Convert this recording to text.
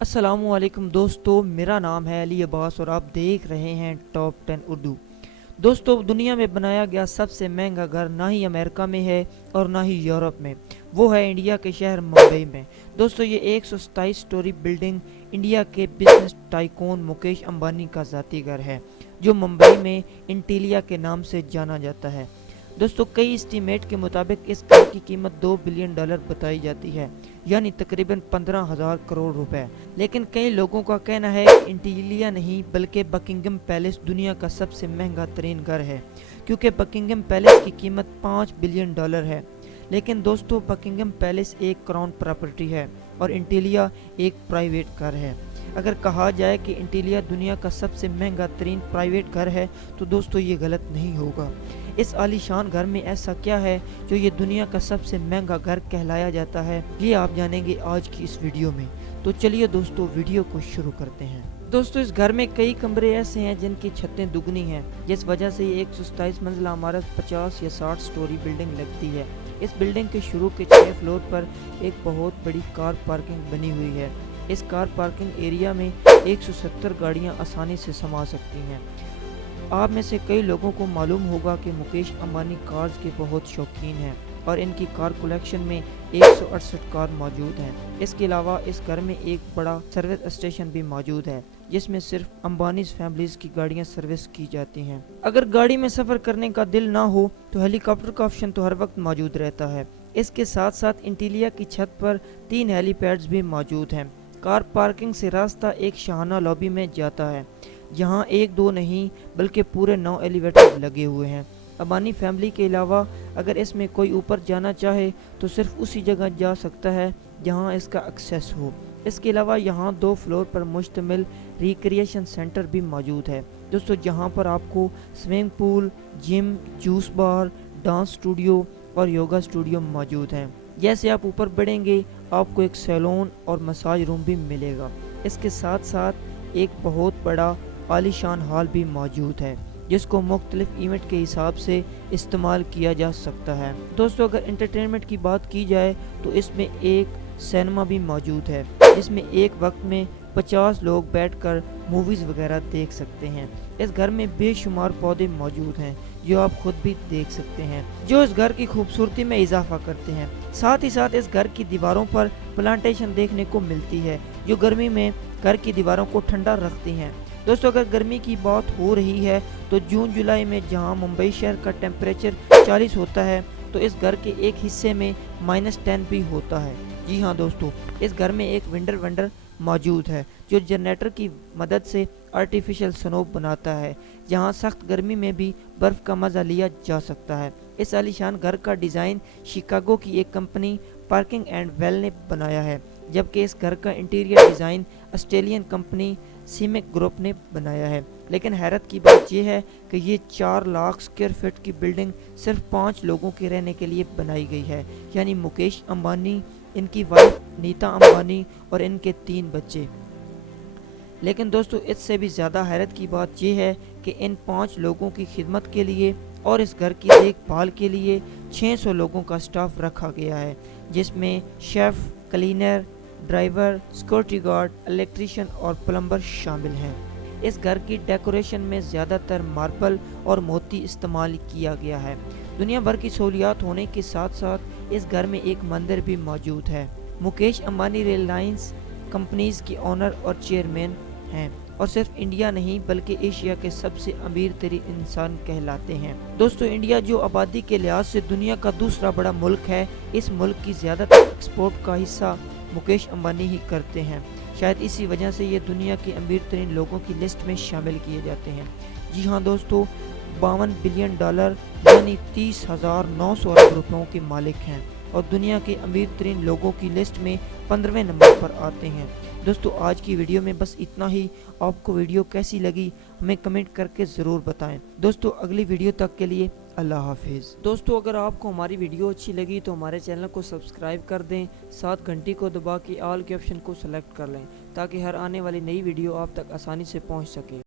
अस्सलामु अलैकुम दोस्तों, मेरा नाम है अली अब्बास और आप देख रहे हैं टॉप 10 उर्दू। दोस्तों, दुनिया में बनाया गया सबसे महंगा घर ना ही अमेरिका में है और ना ही यूरोप में, वो है इंडिया के शहर मुंबई में। दोस्तों, ये 127 स्टोरी बिल्डिंग इंडिया के बिजनेस टाइकून मुकेश अंबानी का ज़ाती घर है, जो मुंबई में इंटीलिया के नाम से जाना जाता है। दोस्तों, कई एस्टीमेट के मुताबिक इस घर की कीमत $2 बिलियन बताई जाती है, यानी तकरीबन 15,000 करोड़ रुपए। लेकिन कई लोगों का कहना है कि इंटीलिया नहीं बल्कि बकिंगम पैलेस दुनिया का सबसे महंगा तरीन घर है, क्योंकि बकिंगम पैलेस की कीमत $5 बिलियन है। लेकिन दोस्तों, बकिंगम पैलेस एक क्राउन प्रॉपर्टी है और इंटीलिया एक प्राइवेट घर है। अगर कहा जाए कि इंटीलिया दुनिया का सबसे महंगा तरीन प्राइवेट घर है तो दोस्तों ये गलत नहीं होगा। इस आलीशान घर में ऐसा क्या है जो ये दुनिया का सबसे महंगा घर कहलाया जाता है, ये आप जानेंगे आज की इस वीडियो में। तो चलिए दोस्तों, वीडियो को शुरू करते हैं। दोस्तों, इस घर में कई कमरे ऐसे हैं जिनकी छतें दुगनी हैं, जिस वजह से ये 127 मंजिला इमारत 50 या 60 स्टोरी बिल्डिंग लगती है। इस बिल्डिंग के शुरू के 6 फ्लोर पर एक बहुत बड़ी कार पार्किंग बनी हुई है। इस कार पार्किंग एरिया में 170 गाड़ियां आसानी से समा सकती हैं। आप में से कई लोगों को मालूम होगा कि मुकेश अंबानी कार्स के बहुत शौकीन हैं और इनकी कार कलेक्शन में 168 कार मौजूद हैं। इसके अलावा इस घर में एक बड़ा सर्विस स्टेशन भी मौजूद है, जिसमें सिर्फ अंबानी फैमिलीज की गाड़ियां सर्विस की जाती हैं। अगर गाड़ी में सफ़र करने का दिल ना हो तो हेलीकॉप्टर का ऑप्शन तो हर वक्त मौजूद रहता है। इसके साथ साथ इंटीलिया की छत पर 3 हेलीपैड्स भी मौजूद हैं। कार पार्किंग से रास्ता एक शाहाना लॉबी में जाता है, जहां एक दो नहीं बल्कि पूरे 9 एलिवेटर लगे हुए हैं। अंबानी फैमिली के अलावा अगर इसमें कोई ऊपर जाना चाहे तो सिर्फ उसी जगह जा सकता है जहां इसका एक्सेस हो। इसके अलावा यहां 2 फ्लोर पर मुश्तमिल रिक्रिएशन सेंटर भी मौजूद है दोस्तों, जहां पर आपको स्विमिंग पूल, जिम, जूस बार, डांस स्टूडियो और योगा स्टूडियो मौजूद हैं। जैसे आप ऊपर बढ़ेंगे आपको एक सैलून और मसाज रूम भी मिलेगा। इसके साथ साथ एक बहुत बड़ा आलीशान हॉल भी मौजूद है, जिसको मुख्तलिफ इवेंट के हिसाब से इस्तेमाल किया जा सकता है। दोस्तों, अगर एंटरटेनमेंट की बात की जाए तो इसमें एक सिनेमा भी मौजूद है, जिसमें एक वक्त में 50 लोग बैठकर मूवीज़ वगैरह देख सकते हैं। इस घर में बेशुमार पौधे मौजूद हैं जो आप खुद भी देख सकते हैं, जो इस घर की खूबसूरती में इजाफा करते हैं। साथ ही साथ इस घर की दीवारों पर प्लांटेशन देखने को मिलती है, जो गर्मी में घर की दीवारों को ठंडा रखती हैं। दोस्तों, अगर गर्मी की बात हो रही है तो जून जुलाई में जहां मुंबई शहर का टेम्परेचर 40 होता है, तो इस घर के एक हिस्से में -10 भी होता है। जी हाँ दोस्तों, इस घर में एक विंडर मौजूद है जो जनरेटर की मदद से आर्टिफिशियल स्नो बनाता है, जहां सख्त गर्मी में भी बर्फ़ का मज़ा लिया जा सकता है। इस आलीशान घर का डिज़ाइन शिकागो की एक कंपनी पार्किंग एंड वेल ने बनाया है, जबकि इस घर का इंटीरियर डिज़ाइन ऑस्ट्रेलियन कंपनी सीमेक ग्रुप ने बनाया है। लेकिन हैरत की बात यह है कि ये 4 लाख स्क्वायर फीट की बिल्डिंग सिर्फ 5 लोगों के रहने के लिए बनाई गई है, यानी मुकेश अंबानी, इनकी वाइफ नीता अंबानी और इनके 3 बच्चे। लेकिन दोस्तों, इससे भी ज़्यादा हैरत की बात यह है कि इन 5 लोगों की खिदमत के लिए और इस घर की देखभाल के लिए 600 लोगों का स्टाफ रखा गया है, जिसमें chef, cleaner, driver, security guard, electrician और प्लम्बर शामिल हैं। इस घर की डेकोरेशन में ज़्यादातर मार्बल और मोती इस्तेमाल किया गया है। दुनिया भर की सहूलियात होने के साथ साथ इस घर में एक मंदिर भी मौजूद है। मुकेश अंबानी रिलायंस कंपनीज के ऑनर और चेयरमैन हैं और सिर्फ इंडिया नहीं बल्कि एशिया के सबसे अमीर तरीन इंसान कहलाते हैं। दोस्तों, इंडिया जो आबादी के लिहाज से दुनिया का दूसरा बड़ा मुल्क है, इस मुल्क की ज़्यादातर एक्सपोर्ट का हिस्सा मुकेश अंबानी ही करते हैं। शायद इसी वजह से ये दुनिया के अमीर तरीन लोगों की लिस्ट में शामिल किए जाते हैं। जी हाँ दोस्तों, $52 बिलियन यानी 30,900 अरब रुपयों के मालिक हैं और दुनिया के अमीर तरीन लोगों की लिस्ट में 15वें नंबर पर आते हैं। दोस्तों, आज की वीडियो में बस इतना ही। आपको वीडियो कैसी लगी हमें कमेंट करके ज़रूर बताएं। दोस्तों, अगली वीडियो तक के लिए अल्लाह हाफिज़। दोस्तों, अगर आपको हमारी वीडियो अच्छी लगी तो हमारे चैनल को सब्सक्राइब कर दें, साथ घंटी को दबा के ऑल के ऑप्शन को सेलेक्ट कर लें, ताकि हर आने वाली नई वीडियो आप तक आसानी से पहुंच सके।